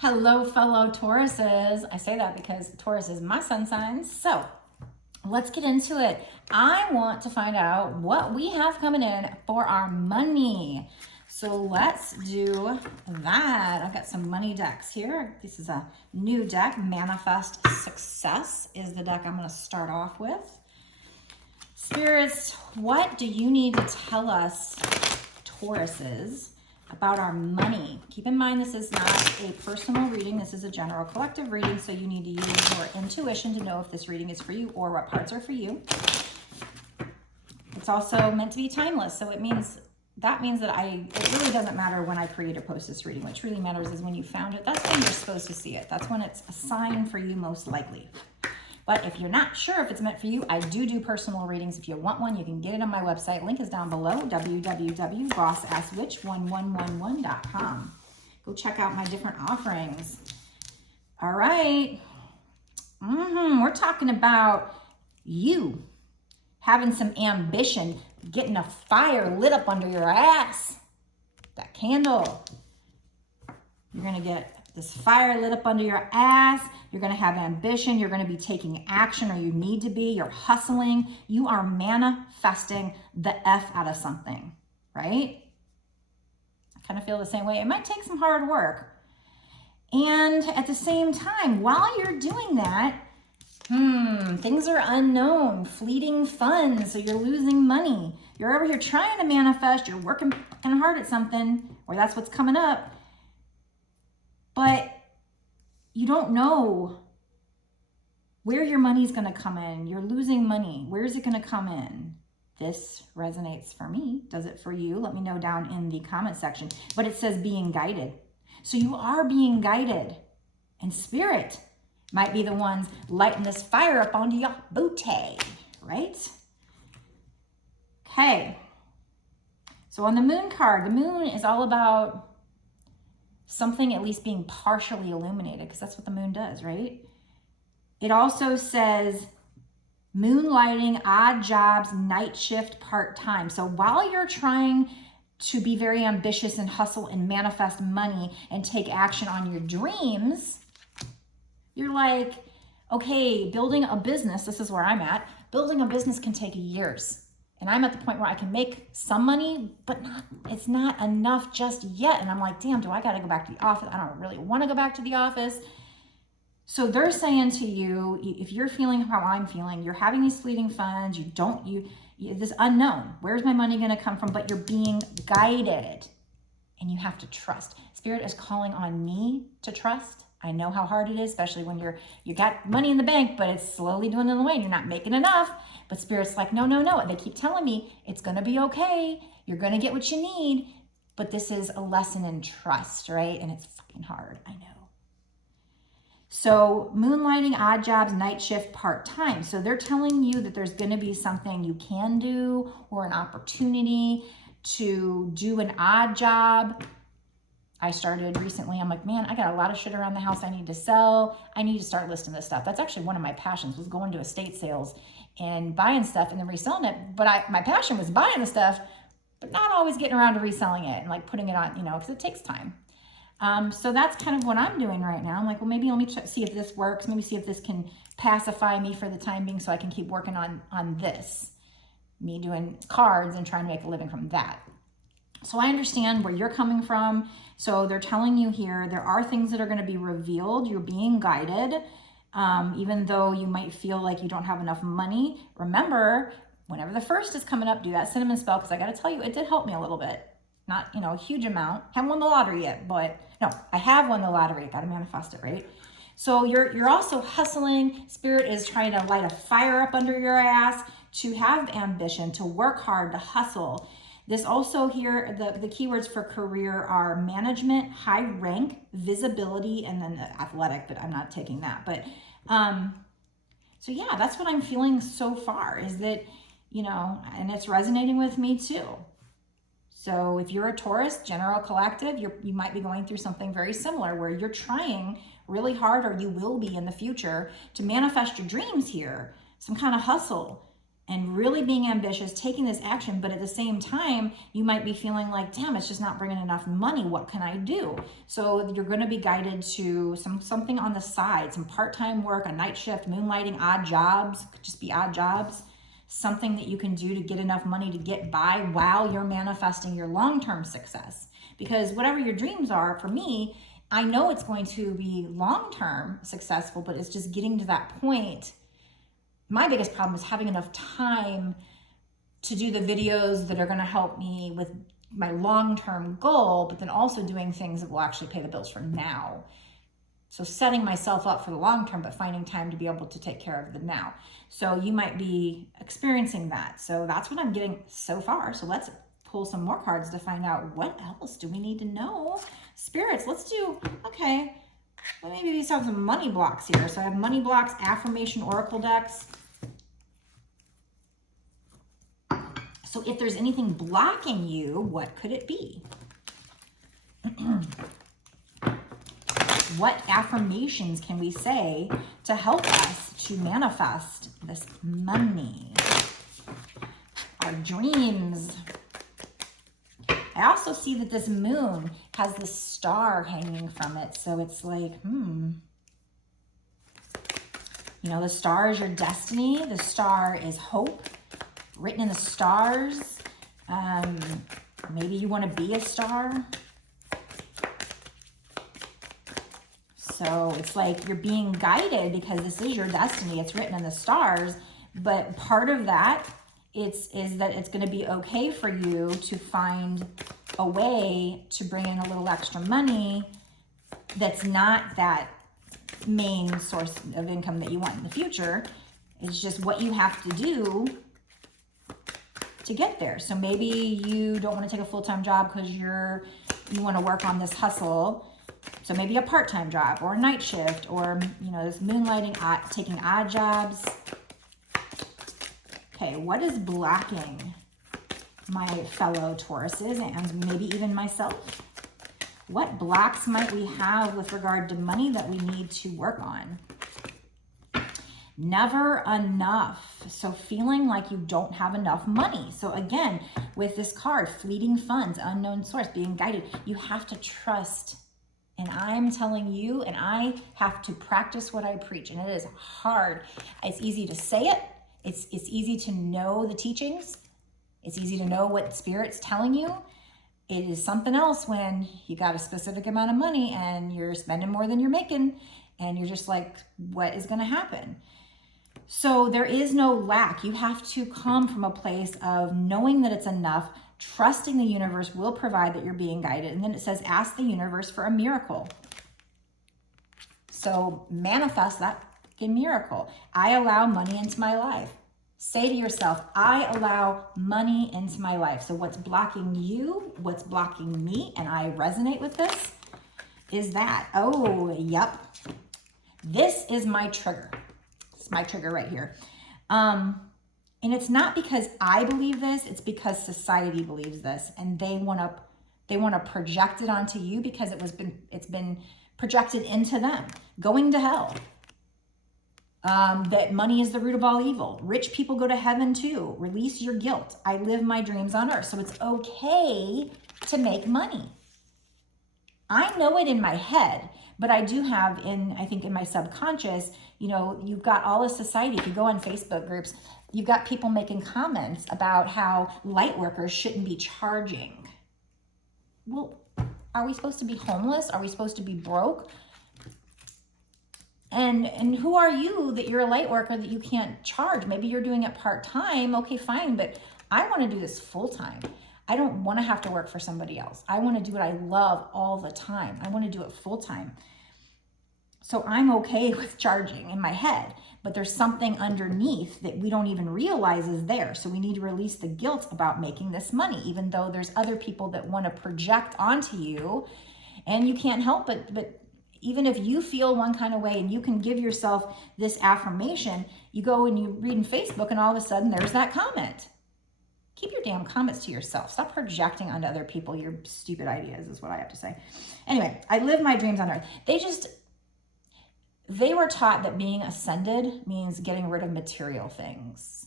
Hello, fellow Tauruses. I say that because Taurus is my sun sign. So let's get into it. I want to find out what we have coming in for our money. So let's do that. I've got some money decks here. This is a new deck. Manifest Success is the deck I'm going to start off with. Spirits, what do you need to tell us, Tauruses, about our money? Keep in mind, this is not a personal reading. This is a general collective reading, so you need to use your intuition to know if this reading is for you or what parts are for you. It's also meant to be timeless, so that means that it really doesn't matter when I create or post this reading. What really matters is when you found it. That's when you're supposed to see it. That's when it's a sign for you, most likely. But if you're not sure if it's meant for you, I do personal readings. If you want one, you can get it on my website. Link is down below, www.bossasswitch1111.com. Go check out my different offerings. All right. We're talking about you having some ambition, getting a fire lit up under your ass. That candle. You're going to get this fire lit up under your ass. You're going to have ambition. You're going to be taking action, or you need to be. You're hustling. You are manifesting the F out of something, right? I kind of feel the same way. It might take some hard work. And at the same time, while you're doing that, things are unknown, fleeting funds, so you're losing money. You're over here trying to manifest. You're working hard at something, or that's what's coming up. But you don't know where your money's going to come in. You're losing money. Where is it going to come in? This resonates for me. Does it for you? Let me know down in the comment section. But it says being guided. So you are being guided. And spirit might be the ones lighting this fire up onto your booty, right? Okay. So on the moon card, the moon is all about something at least being partially illuminated, because that's what the moon does, right? It also says moonlighting, odd jobs, night shift, part-time. So while you're trying to be very ambitious and hustle and manifest money and take action on your dreams, you're like, okay, building a business, this is where I'm at, building a business can take years. And I'm at the point where I can make some money, but it's not enough just yet. And I'm like, damn, do I got to go back to the office? I don't really want to go back to the office. So they're saying to you, if you're feeling how I'm feeling, you're having these fleeting funds, this unknown, where's my money going to come from? But you're being guided, and you have to trust. Spirit is calling on me to trust. I know how hard it is, especially when you got money in the bank, but it's slowly dwindling away and you're not making enough. But Spirit's like, no. They keep telling me it's going to be okay. You're going to get what you need. But this is a lesson in trust, right? And it's fucking hard. I know. So moonlighting, odd jobs, night shift, part-time. So they're telling you that there's going to be something you can do, or an opportunity to do an odd job. I started recently, I'm like, man, I got a lot of shit around the house I need to sell. I need to start listing this stuff. That's actually one of my passions, was going to estate sales and buying stuff and then reselling it. But my passion was buying the stuff, but not always getting around to reselling it and like putting it on, because it takes time. So that's kind of what I'm doing right now. I'm like, well, maybe let me see if this works. Maybe see if this can pacify me for the time being so I can keep working on this. Me doing cards and trying to make a living from that. So I understand where you're coming from. So they're telling you here, there are things that are going to be revealed. You're being guided. Even though you might feel like you don't have enough money. Remember, whenever the first is coming up, do that cinnamon spell, because I got to tell you, it did help me a little bit. Not, a huge amount. Haven't won the lottery yet, but no, I have won the lottery. Got to manifest it, right? So you're also hustling. Spirit is trying to light a fire up under your ass, to have ambition, to work hard, to hustle. This also here, the keywords for career are management, high rank, visibility, and then athletic, but I'm not taking that. But, so yeah, that's what I'm feeling so far, is that, and it's resonating with me too. So if you're a Taurus, general collective, you might be going through something very similar, where you're trying really hard, or you will be in the future, to manifest your dreams here, some kind of hustle. and really being ambitious, taking this action, but at the same time, you might be feeling like, damn, it's just not bringing enough money. What can I do? So you're going to be guided to something on the side, some part-time work, a night shift, moonlighting, odd jobs, could just be odd jobs, something that you can do to get enough money to get by while you're manifesting your long-term success. Because whatever your dreams are, for me, I know it's going to be long-term successful, but it's just getting to that point. My biggest problem is having enough time to do the videos that are going to help me with my long-term goal, but then also doing things that will actually pay the bills for now. So setting myself up for the long term, but finding time to be able to take care of the now. So you might be experiencing that. So that's what I'm getting so far. So let's pull some more cards to find out what else do we need to know. Spirits, let's do, okay, well, maybe these have some money blocks here. So I have money blocks, affirmation, oracle decks. So if there's anything blocking you, what could it be? What affirmations can we say to help us to manifest this money? Our dreams. I also see that this moon has this star hanging from it. So it's like, you know, the star is your destiny. The star is hope, written in the stars. Maybe you want to be a star. So it's like you're being guided because this is your destiny. It's written in the stars. But part of that is that it's going to be okay for you to find a way to bring in a little extra money that's not that main source of income that you want in the future. It's just what you have to do to get there. So maybe you don't want to take a full-time job because you want to work on this hustle. So maybe a part-time job or a night shift, or, you know, this moonlighting, taking odd jobs. Okay, what is blocking my fellow Tauruses and maybe even myself? What blocks might we have with regard to money that we need to work on? Never enough. So feeling like you don't have enough money. So again, with this card, fleeting funds, unknown source, being guided, you have to trust. And I'm telling you, and I have to practice what I preach. And it is hard. It's easy to say it. It's easy to know the teachings. It's easy to know what Spirit's telling you. It is something else when you got a specific amount of money and you're spending more than you're making. And you're just like, what is going to happen? So there is no lack. You have to come from a place of knowing that it's enough, trusting the universe will provide, that you're being guided. And then it says, ask the universe for a miracle. So manifest that miracle. I allow money into my life. Say to yourself, I allow money into my life. So what's blocking you, what's blocking me, and I resonate with this, is that, oh, yep. This is my trigger. It's my trigger right here. And it's not because I believe this, it's because society believes this, and they want to project it onto you because it's been projected into them. Going to hell. That money is the root of all evil. Rich people go to heaven too. Release your guilt. I live my dreams on earth. So it's okay to make money. I know it in my head, but I do have I think in my subconscious, you know, you've got all of society. If you go on Facebook groups, you've got people making comments about how light workers shouldn't be charging. Well, are we supposed to be homeless? Are we supposed to be broke? And who are you that you're a light worker that you can't charge? Maybe you're doing it part-time. Okay, fine, but I want to do this full-time. I don't want to have to work for somebody else. I want to do what I love all the time. I want to do it full-time. So I'm okay with charging in my head, but there's something underneath that we don't even realize is there. So we need to release the guilt about making this money, even though there's other people that want to project onto you, and you can't help it. But even if you feel one kind of way and you can give yourself this affirmation, you go and you read in Facebook and all of a sudden there's that comment. Keep your damn comments to yourself. Stop projecting onto other people your stupid ideas is what I have to say. Anyway, I live my dreams on earth. They were taught that being ascended means getting rid of material things.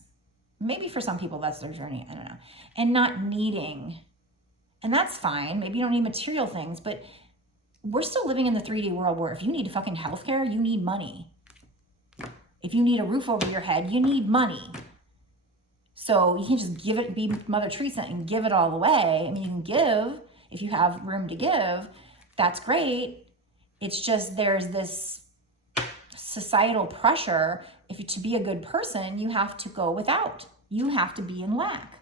Maybe for some people that's their journey, I don't know. And not needing, and that's fine. Maybe you don't need material things, but we're still living in the 3D world where if you need fucking healthcare, you need money. If you need a roof over your head, you need money. So you can't just give it, be Mother Teresa and give it all away. I mean, you can give if you have room to give. That's great. It's just there's this societal pressure. If you to be a good person, you have to go without. You have to be in lack.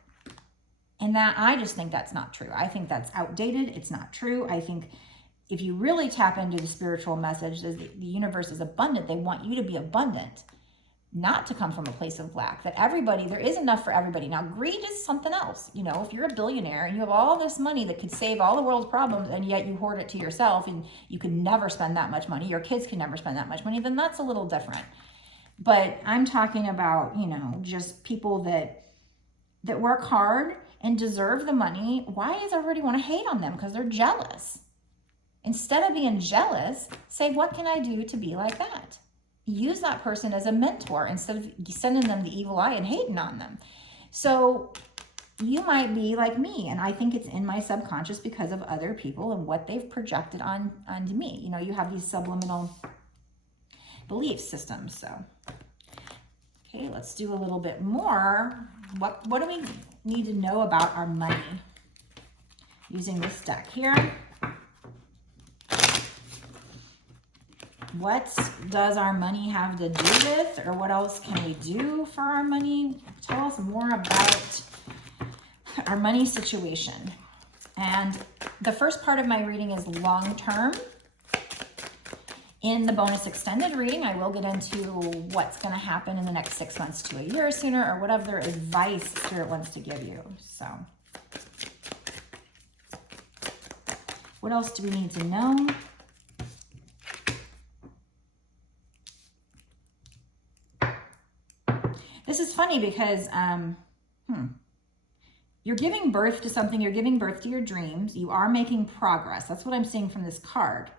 And that, I just think that's not true. I think that's outdated. It's not true. I think if you really tap into the spiritual message, the universe is abundant. They want you to be abundant, not to come from a place of lack. That everybody, there is enough for everybody. Now, greed is something else. You know, if you're a billionaire and you have all this money that could save all the world's problems, and yet you hoard it to yourself, and you can never spend that much money, your kids can never spend that much money, then that's a little different. But I'm talking about, you know, just people that work hard and deserve the money. Why does everybody want to hate on them? Because they're jealous. Instead of being jealous, say, what can I do to be like that? Use that person as a mentor instead of sending them the evil eye and hating on them. So you might be like me, and I think it's in my subconscious because of other people and what they've projected onto me. You know, you have these subliminal belief systems. So, okay, let's do a little bit more. What do we need to know about our money? Using this deck here. What does our money have to do with, or what else can we do for our money? Tell us more about our money situation. And the first part of my reading is long-term. In the bonus extended reading, I will get into what's going to happen in the next 6 months to a year sooner, or whatever advice Spirit wants to give you. So, what else do we need to know? This is funny because you're giving birth to something. You're giving birth to your dreams. You are making progress. That's what I'm seeing from this card.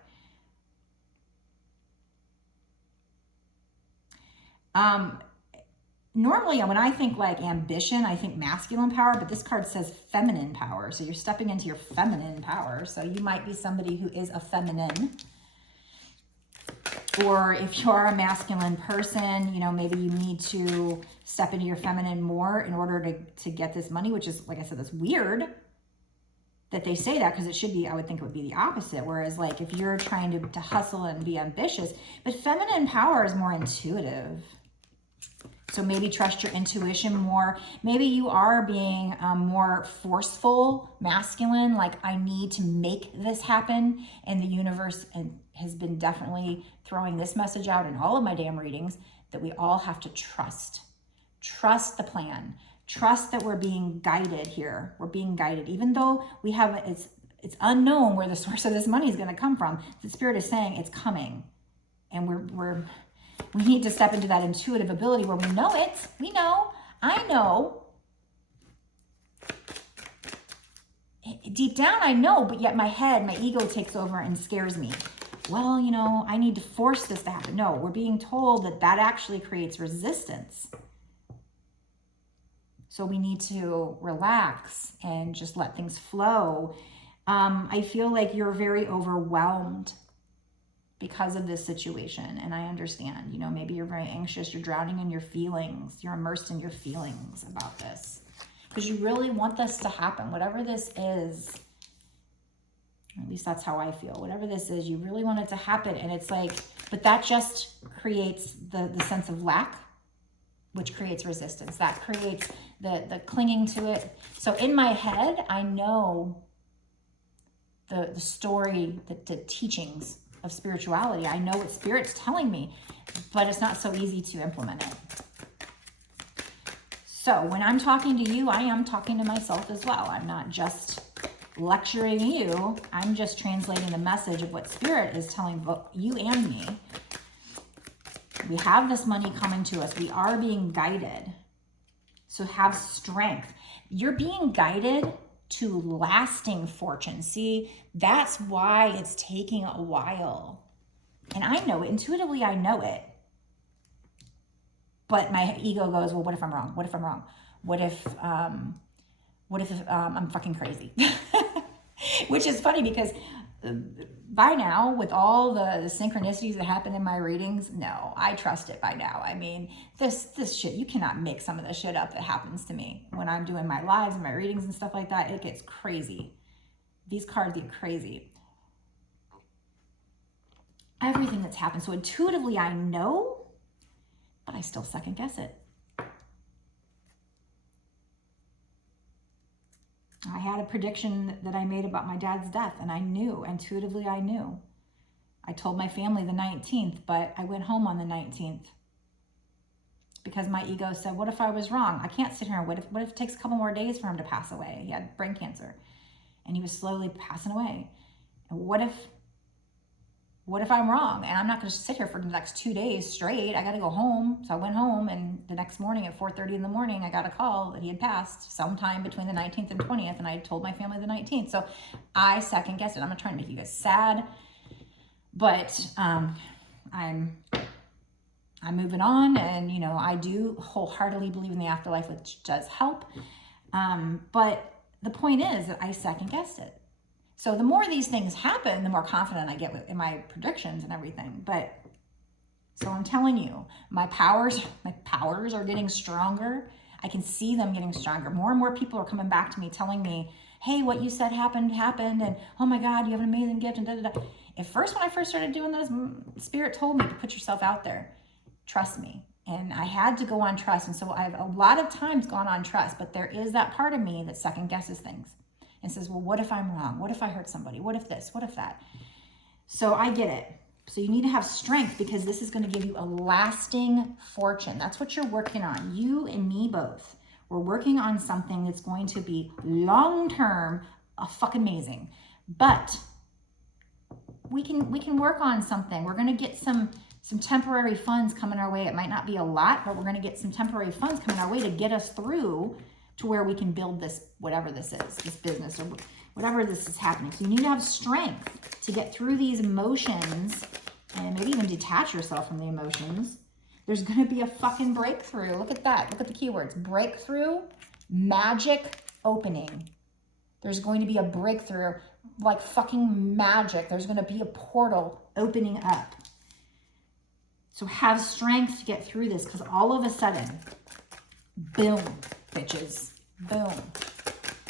Normally when I think like ambition, I think masculine power, but this card says feminine power. So you're stepping into your feminine power. So you might be somebody who is a feminine. Or if you're a masculine person, you know, maybe you need to step into your feminine more in order to get this money, which is, like I said, that's weird that they say that, because it should be, I would think it would be the opposite. Whereas like if you're trying to hustle and be ambitious, but feminine power is more intuitive. So maybe trust your intuition more. Maybe you are being more forceful, masculine, like I need to make this happen. And the universe has been definitely throwing this message out in all of my damn readings, that we all have to trust. Trust the plan. Trust that we're being guided here. We're being guided. Even though we have, it's unknown where the source of this money is going to come from. The Spirit is saying it's coming. And we need to step into that intuitive ability where we know it. We know. I know. Deep down, I know, but yet my head, my ego takes over and scares me. Well, you know, I need to force this to happen. No, we're being told that actually creates resistance. So we need to relax and just let things flow. I feel like you're very overwhelmed because of this situation. And I understand, you know, maybe you're very anxious, you're drowning in your feelings, you're immersed in your feelings about this, because you really want this to happen. Whatever this is, at least that's how I feel. Whatever this is, you really want it to happen. And it's like, but that just creates the sense of lack, which creates resistance. That creates the clinging to it. So in my head, I know the story, the teachings of spirituality. I know what Spirit's telling me, but it's not so easy to implement it. So when I'm talking to you, I am talking to myself as well. I'm not just lecturing you. I'm just translating the message of what Spirit is telling both you and me. We have this money coming to us. We are being guided. So have strength. You're being guided to lasting fortune. See, that's why it's taking a while. And I know it. Intuitively, I know it. But my ego goes, well, what if I'm wrong? What if I'm wrong? What if I'm fucking crazy? Which is funny because by now, with all the synchronicities that happen in my readings, no, I trust it by now. I mean, this shit, you cannot make some of the shit up that happens to me when I'm doing my lives and my readings and stuff like that. It gets crazy. These cards get crazy. Everything that's happened. So intuitively, I know, but I still second guess it. I had a prediction that I made about my dad's death, and I knew, intuitively I knew. I told my family the 19th, but I went home on the 19th because my ego said, what if I was wrong? I can't sit here and what if it takes a couple more days for him to pass away? He had brain cancer and he was slowly passing away. And what if I'm wrong? And I'm not going to sit here for the next 2 days straight. I got to go home. So I went home, and the next morning at 4:30 in the morning, I got a call that he had passed sometime between the 19th and 20th. And I had told my family the 19th. So I second guessed it. I'm not trying to make you guys sad, but I'm moving on. And, you know, I do wholeheartedly believe in the afterlife, which does help. But the point is that I second guessed it. So the more these things happen, the more confident I get in my predictions and everything. But so I'm telling you, my powers are getting stronger. I can see them getting stronger. More and more people are coming back to me telling me, hey, what you said happened. And oh my God, you have an amazing gift and da, da, da. At first, when I first started doing this, Spirit told me to put yourself out there. Trust me. And I had to go on trust. And so I've a lot of times gone on trust, but there is that part of me that second guesses things and says, well, what if I'm wrong? What if I hurt somebody? What if this? What if that? So I get it. So you need to have strength because this is going to give you a lasting fortune. That's what you're working on. You and me both. We're working on something that's going to be long-term, fucking amazing. But we can work on something. We're going to get some temporary funds coming our way. It might not be a lot, but we're going to get some temporary funds coming our way to get us through to where we can build this, whatever this is, this business or whatever this is happening. So you need to have strength to get through these emotions and maybe even detach yourself from the emotions. There's going to be a fucking breakthrough. Look at that. Look at the keywords. Breakthrough, magic, opening. There's going to be a breakthrough like fucking magic. There's going to be a portal opening up. So have strength to get through this because all of a sudden, boom, bitches, boom.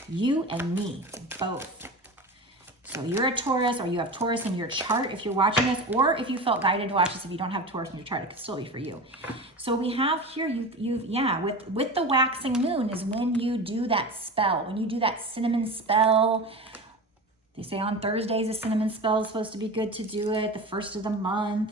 You and me, both. So you're a Taurus or you have Taurus in your chart if you're watching this, or if you felt guided to watch this, if you don't have Taurus in your chart, it could still be for you. So we have here, with the waxing moon is when you do that spell, when you do that cinnamon spell. They say on Thursdays, a cinnamon spell is supposed to be good to do it, the first of the month.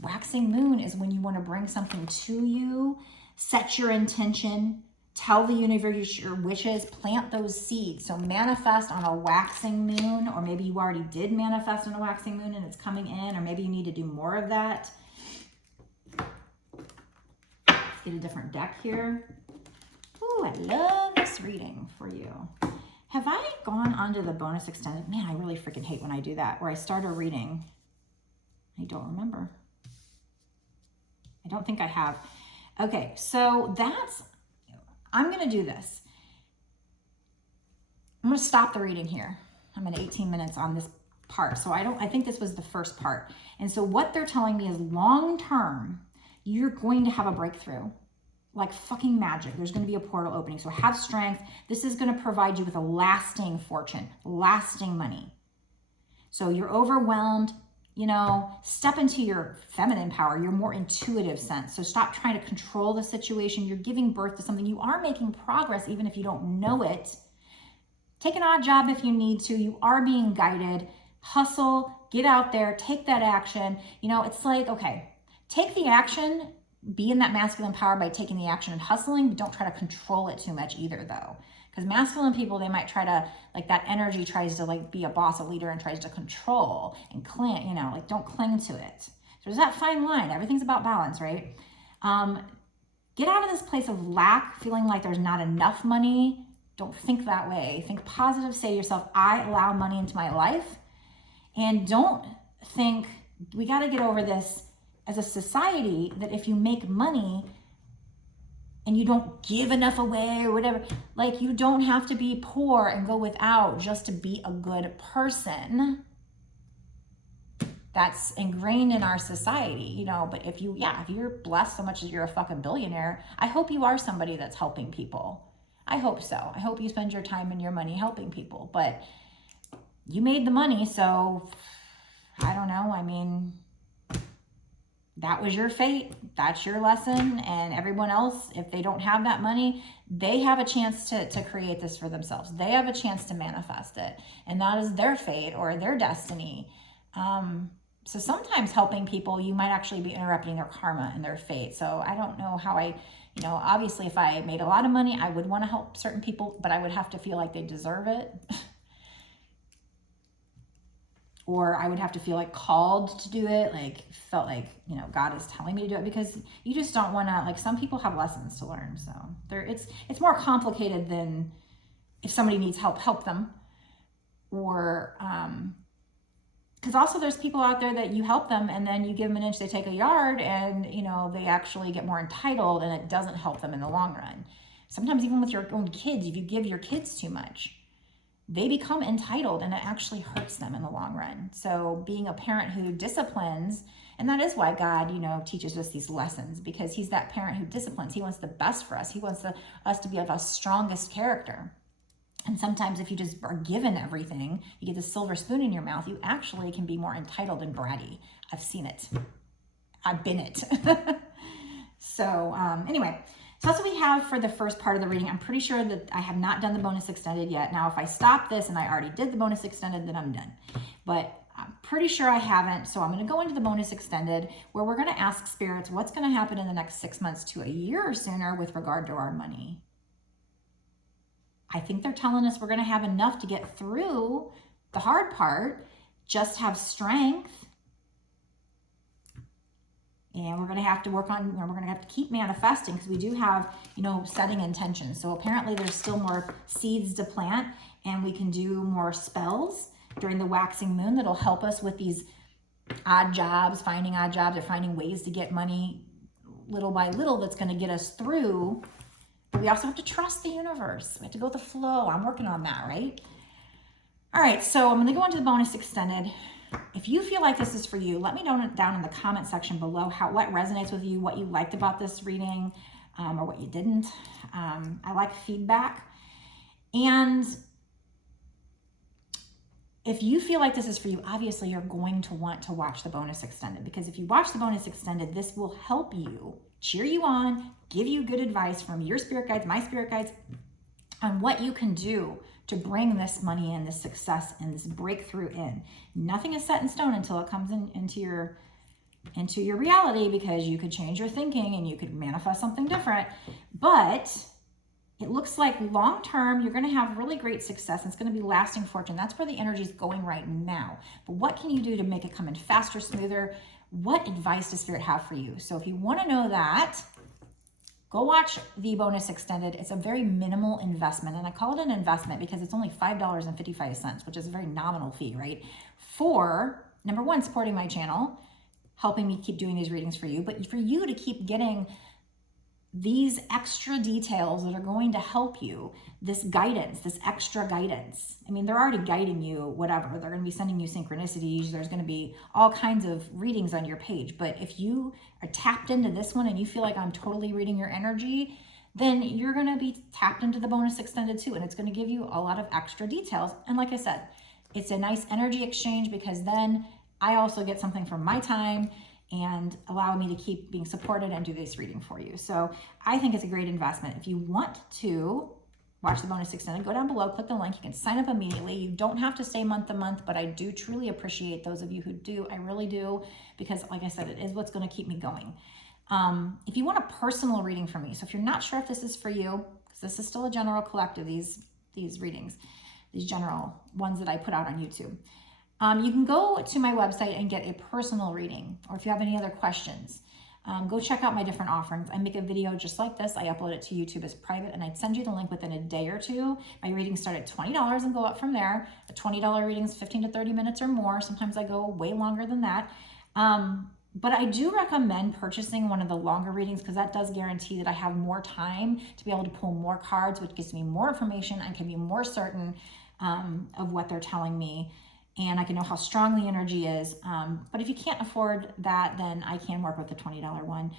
Waxing moon is when you want to bring something to you, set your intention, tell the universe your wishes, plant those seeds. So manifest on a waxing moon, or maybe you already did manifest on a waxing moon and it's coming in, or maybe you need to do more of that. Let's get a different deck here. Ooh, I love this reading for you. Have I gone onto the bonus extended? Man, I really freaking hate when I do that, where I start a reading. I don't remember. I don't think I have. Okay, so I'm going to do this. I'm going to stop the reading here. I'm at 18 minutes on this part. So I think this was the first part. And so what they're telling me is long term, you're going to have a breakthrough. Like fucking magic. There's going to be a portal opening. So have strength. This is going to provide you with a lasting fortune, lasting money. So you're overwhelmed. You know, step into your feminine power, your more intuitive sense. So stop trying to control the situation. You're giving birth to something. You are making progress, even if you don't know it. Take an odd job if you need to. You are being guided. Hustle, get out there, take that action. You know, it's like, okay, take the action, be in that masculine power by taking the action and hustling, but don't try to control it too much either, though. Because masculine people, they might try to, like that energy tries to like be a boss, a leader, and tries to control and cling, you know, like don't cling to it. So there's that fine line. Everything's about balance, right? Get out of this place of lack, feeling like there's not enough money. Don't think that way. Think positive. Say to yourself, I allow money into my life. And don't think, we got to get over this as a society that if you make money, and you don't give enough away or whatever. Like, you don't have to be poor and go without just to be a good person. That's ingrained in our society, you know. But if you're blessed so much that you're a fucking billionaire, I hope you are somebody that's helping people. I hope so. I hope you spend your time and your money helping people. But you made the money, so I don't know. I mean, that was your fate. That's your lesson. And everyone else, if they don't have that money, they have a chance to create this for themselves. They have a chance to manifest it. And that is their fate or their destiny. So sometimes helping people, you might actually be interrupting their karma and their fate. So I don't know how obviously if I made a lot of money, I would want to help certain people, but I would have to feel like they deserve it. Or I would have to feel like called to do it, like felt like, God is telling me to do it, because you just don't want to, like, some people have lessons to learn. So it's more complicated than if somebody needs help them. Or, because also there's people out there that you help them and then you give them an inch, they take a yard, and, they actually get more entitled and it doesn't help them in the long run. Sometimes even with your own kids, if you give your kids too much, they become entitled and it actually hurts them in the long run. So being a parent who disciplines, and that is why God, teaches us these lessons, because he's that parent who disciplines. He wants the best for us. He wants us to be of our strongest character. And sometimes if you just are given everything, you get the silver spoon in your mouth, you actually can be more entitled and bratty. I've seen it. I've been it. So anyway, so that's what we have for the first part of the reading. I'm pretty sure that I have not done the bonus extended yet. Now, if I stop this and I already did the bonus extended, then I'm done. But I'm pretty sure I haven't. So I'm going to go into the bonus extended, where we're going to ask spirits what's going to happen in the next 6 months to a year or sooner with regard to our money. I think they're telling us we're going to have enough to get through the hard part, just have strength. And we're going to have to work on, we're going to have to keep manifesting, because we do have, setting intentions. So apparently there's still more seeds to plant, and we can do more spells during the waxing moon that'll help us with these odd jobs, finding odd jobs, or finding ways to get money little by little that's going to get us through. But we also have to trust the universe. We have to go with the flow. I'm working on that, right? All right, so I'm going to go into the bonus extended. If you feel like this is for you, let me know down in the comment section below what resonates with you, what you liked about this reading, or what you didn't. I like feedback. And if you feel like this is for you, obviously you're going to want to watch the bonus extended, because if you watch the bonus extended, this will help you, cheer you on, give you good advice from your spirit guides, my spirit guides, on what you can do to bring this money in, this success and this breakthrough in. Nothing is set in stone until it comes into your reality, because you could change your thinking and you could manifest something different. But it looks like long term, you're going to have really great success. It's going to be lasting fortune. That's where the energy is going right now. But what can you do to make it come in faster, smoother? What advice does Spirit have for you? So if you want to know that, go watch the bonus extended. It's a very minimal investment. And I call it an investment because it's only $5.55, which is a very nominal fee, right? For, number one, supporting my channel, helping me keep doing these readings for you, but for you to keep getting these extra details that are going to help you, this guidance, this extra guidance. I mean, they're already guiding you, whatever. They're going to be sending you synchronicities. There's going to be all kinds of readings on your page. But if you are tapped into this one and you feel like I'm totally reading your energy, then you're going to be tapped into the bonus extended too. And it's going to give you a lot of extra details. And like I said, it's a nice energy exchange, because then I also get something from my time and allow me to keep being supported and do this reading for you. So I think it's a great investment. If you want to watch the bonus extended, go down below, click the link. You can sign up immediately. You don't have to stay month to month, but I do truly appreciate those of you who do. I really do, because like I said, it is what's going to keep me going. If you want a personal reading from me, so if you're not sure if this is for you, because this is still a general collective, these readings, these general ones that I put out on YouTube, you can go to my website and get a personal reading, or if you have any other questions, go check out my different offerings. I make a video just like this. I upload it to YouTube as private, and I'd send you the link within a day or two. My readings start at $20 and go up from there. A $20 reading is 15 to 30 minutes or more. Sometimes I go way longer than that. But I do recommend purchasing one of the longer readings because that does guarantee that I have more time to be able to pull more cards, which gives me more information. I can be more certain of what they're telling me, and I can know how strong the energy is. But if you can't afford that, then I can work with the $20 one,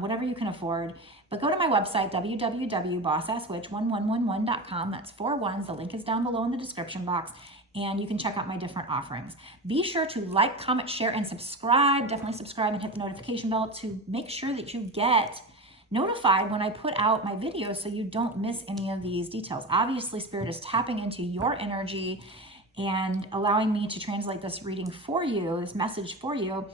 whatever you can afford. But go to my website, www.bossasswitch1111.com. That's 4 ones. The link is down below in the description box, and you can check out my different offerings. Be sure to like, comment, share, and subscribe. Definitely subscribe and hit the notification bell to make sure that you get notified when I put out my videos so you don't miss any of these details. Obviously, Spirit is tapping into your energy and allowing me to translate this reading for you, this message for you.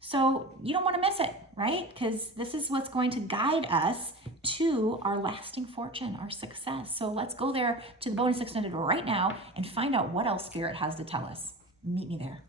So you don't want to miss it, right? Because this is what's going to guide us to our lasting fortune, our success. So let's go there to the bonus extended right now and find out what else Spirit has to tell us. Meet me there.